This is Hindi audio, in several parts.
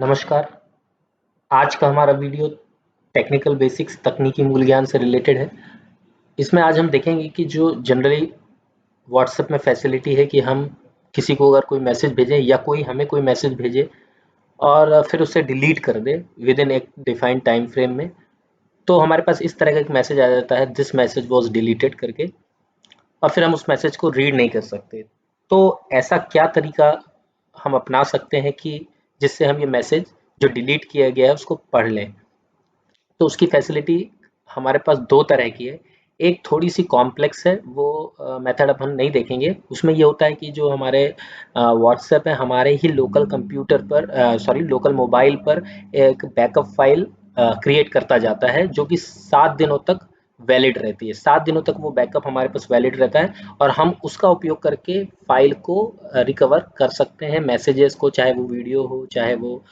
नमस्कार। आज का हमारा वीडियो टेक्निकल बेसिक्स तकनीकी मूल ज्ञान से रिलेटेड है। इसमें आज हम देखेंगे कि जो जनरली व्हाट्सएप में फैसिलिटी है कि हम किसी को अगर कोई मैसेज भेजें या कोई हमें कोई मैसेज भेजे और फिर उसे डिलीट कर दे विद इन एक डिफाइंड टाइम फ्रेम में, तो हमारे पास इस तरह का एक मैसेज आ जाता है, दिस मैसेज वॉज डिलीटेड करके, और फिर हम उस मैसेज को रीड नहीं कर सकते। तो ऐसा क्या तरीका हम अपना सकते हैं कि जिससे हम ये मैसेज जो डिलीट किया गया है उसको पढ़ लें। तो उसकी फैसिलिटी हमारे पास दो तरह की है। एक थोड़ी सी कॉम्प्लेक्स है, वो मेथड अब हम नहीं देखेंगे। उसमें ये होता है कि जो हमारे व्हाट्सएप है, हमारे ही लोकल कंप्यूटर पर, सॉरी लोकल मोबाइल पर एक बैकअप फाइल क्रिएट करता जाता है, जो कि 7 दिनों तक वैलिड रहती है। 7 दिनों तक वो बैकअप हमारे पास वैलिड रहता है और हम उसका उपयोग करके फाइल को रिकवर कर सकते हैं, मैसेजेस को, चाहे वो वीडियो हो, चाहे वो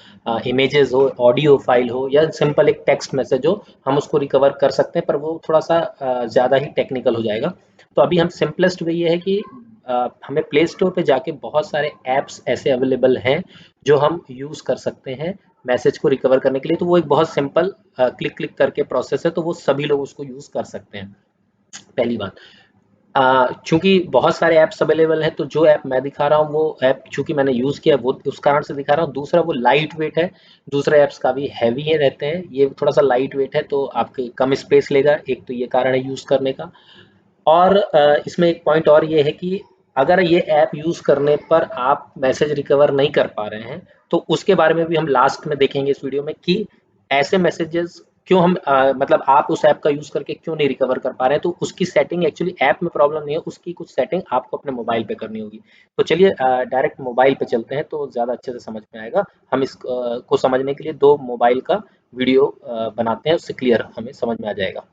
इमेजेस हो, ऑडियो फाइल हो, या सिंपल एक टेक्स्ट मैसेज हो, हम उसको रिकवर कर सकते हैं। पर वो थोड़ा सा ज़्यादा ही टेक्निकल हो जाएगा। तो अभी हम सिंपलेस्ट वे ये है कि हमें प्ले स्टोर पे जाके बहुत सारे ऐप्स ऐसे अवेलेबल हैं जो हम यूज़ कर सकते हैं मैसेज को रिकवर करने के लिए। तो वो एक बहुत सिंपल क्लिक क्लिक करके प्रोसेस है, तो वो सभी लोग उसको यूज़ कर सकते हैं। पहली बात, चूंकि बहुत सारे ऐप्स अवेलेबल हैं, तो जो ऐप मैं दिखा रहा हूँ वो ऐप चूंकि मैंने यूज़ किया वो उस कारण से दिखा रहा हूँ। दूसरा, वो लाइट वेट है। दूसरे ऐप्स काफ़ी हैवी है रहते हैं, ये थोड़ा सा लाइट वेट है तो आपके कम स्पेस लेगा। एक तो ये कारण है यूज़ करने का। और इसमें एक पॉइंट और ये है कि अगर ये ऐप यूज़ करने पर आप मैसेज रिकवर नहीं कर पा रहे हैं, तो उसके बारे में भी हम लास्ट में देखेंगे इस वीडियो में कि ऐसे मैसेजेस क्यों हम मतलब आप उस ऐप का यूज़ करके क्यों नहीं रिकवर कर पा रहे हैं। तो उसकी सेटिंग एक्चुअली ऐप में प्रॉब्लम नहीं है, उसकी कुछ सेटिंग आपको अपने मोबाइल पे करनी होगी। तो चलिए डायरेक्ट मोबाइल पे चलते हैं, तो ज़्यादा अच्छे से समझ में आएगा। हम इस को समझने के लिए दो मोबाइल का वीडियो बनाते हैं, उससे क्लियर हमें समझ में आ जाएगा।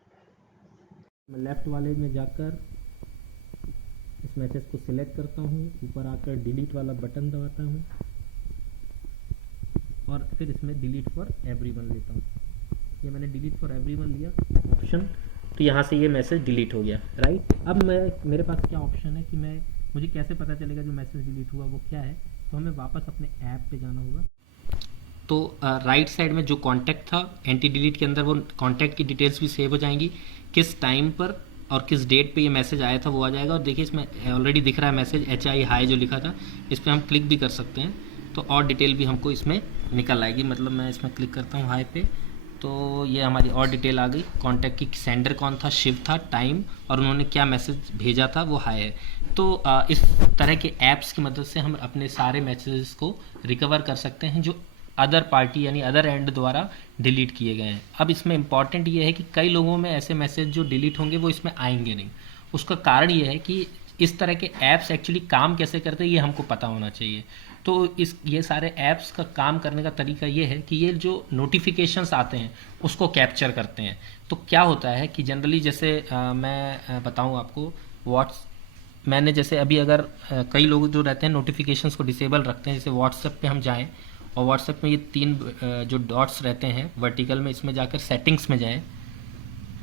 मैं लेफ़्ट वाले में जाकर इस मैसेज को सिलेक्ट करता हूँ, ऊपर आकर डिलीट वाला बटन दबाता हूँ और फिर इसमें डिलीट फॉर एवरीवन लेता हूँ। ये मैंने डिलीट फॉर एवरीवन लिया ऑप्शन, तो यहाँ से ये मैसेज डिलीट हो गया, राइट। अब मेरे पास क्या ऑप्शन है कि मुझे कैसे पता चलेगा जो मैसेज डिलीट हुआ वो क्या है। तो हमें वापस अपने ऐप पे जाना होगा। तो राइट साइड में जो कांटेक्ट था एंटी डिलीट के अंदर, वो कांटेक्ट की डिटेल्स भी सेव हो जाएंगी, किस टाइम पर और किस डेट पे ये मैसेज आया था वो आ जाएगा। और देखिए इसमें ऑलरेडी दिख रहा है मैसेज HI हाई जो लिखा था, इस पर हम क्लिक भी कर सकते हैं तो और डिटेल भी हमको इसमें निकल आएगी। मतलब मैं इसमें क्लिक करता हूँ हाई पे, तो ये हमारी और डिटेल आ गई। कांटेक्ट की सेंडर कौन था, शिव था, टाइम, और उन्होंने क्या मैसेज भेजा था वो हाई है। तो इस तरह के ऐप्स की मदद से हम अपने सारे मैसेजेस को रिकवर कर सकते हैं जो अदर पार्टी यानी अदर एंड द्वारा डिलीट किए गए हैं। अब इसमें इंपॉर्टेंट ये है कि कई लोगों में ऐसे मैसेज जो डिलीट होंगे वो इसमें आएंगे नहीं। उसका कारण ये है कि इस तरह के ऐप्स एक्चुअली काम कैसे करते हैं ये हमको पता होना चाहिए। तो ये सारे ऐप्स का काम करने का तरीका ये है कि ये जो नोटिफिकेशंस आते हैं उसको कैप्चर करते हैं। तो क्या होता है कि जनरली जैसे मैं बताऊं आपको, व्हाट्स मैंने जैसे अभी अगर कई लोग जो रहते हैं नोटिफिकेशंस को डिसेबल रखते हैं, जैसे व्हाट्सएप पे हम जाएं और व्हाट्सएप में ये तीन जो डॉट्स रहते हैं वर्टिकल में, इसमें जाकर सेटिंग्स में जाएं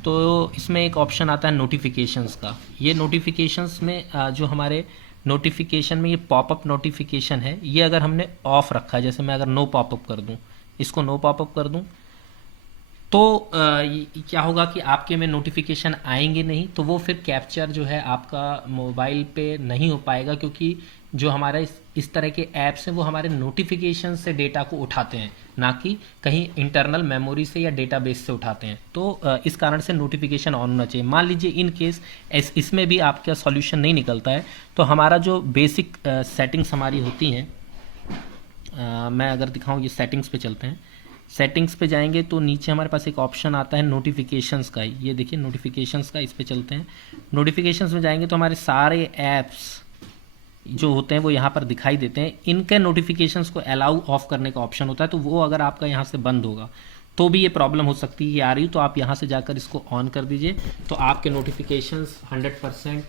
तो इसमें एक ऑप्शन आता है नोटिफिकेशंस का। ये नोटिफिकेशंस में जो हमारे नोटिफिकेशन में ये पॉपअप नोटिफिकेशन है, ये अगर हमने ऑफ रखा है, जैसे मैं अगर नो पॉपअप कर दूं, इसको नो पॉपअप कर दूं, तो क्या होगा कि आपके में नोटिफिकेशन आएंगे नहीं, तो वो फिर कैप्चर जो है आपका मोबाइल पे नहीं हो पाएगा, क्योंकि जो हमारा इस तरह के ऐप्स हैं वो हमारे नोटिफिकेशन से डेटा को उठाते हैं, ना कि कहीं इंटरनल मेमोरी से या डेटाबेस से उठाते हैं। तो इस कारण से नोटिफिकेशन ऑन होना चाहिए। मान लीजिए इन केस इसमें भी आपका सॉल्यूशन नहीं निकलता है, तो हमारा जो बेसिक सेटिंग्स हमारी होती हैं, मैं अगर दिखाऊं, ये सेटिंग्स पे चलते हैं। सेटिंग्स पे जाएंगे तो नीचे हमारे पास एक ऑप्शन आता है नोटिफिकेशंस का, ये देखिए नोटिफिकेशंस का, इस पे चलते हैं। नोटिफिकेशंस में जाएंगे तो हमारे सारे ऐप्स जो होते हैं वो यहाँ पर दिखाई देते हैं। इनके नोटिफिकेशंस को अलाउ ऑफ करने का ऑप्शन होता है, तो वो अगर आपका यहाँ से बंद होगा तो भी ये प्रॉब्लम हो सकती है, ये आ रही, तो आप यहाँ से जाकर इसको ऑन कर दीजिए, तो आपके नोटिफिकेशंस 100%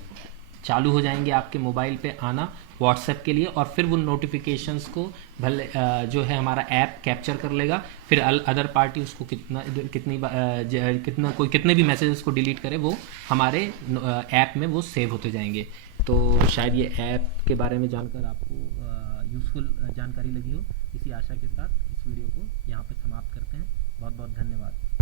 चालू हो जाएंगे आपके मोबाइल पे आना व्हाट्सएप के लिए। और फिर वो नोटिफिकेशंस को भले जो है हमारा ऐप कैप्चर कर लेगा, फिर अदर पार्टी उसको कितने भी मैसेजेस को डिलीट करे वो हमारे ऐप में वो सेव होते जाएंगे। तो शायद ये ऐप के बारे में जानकर आपको यूज़फुल जानकारी लगी हो। इसी आशा के साथ इस वीडियो को यहाँ पे समाप्त करते हैं। बहुत बहुत धन्यवाद।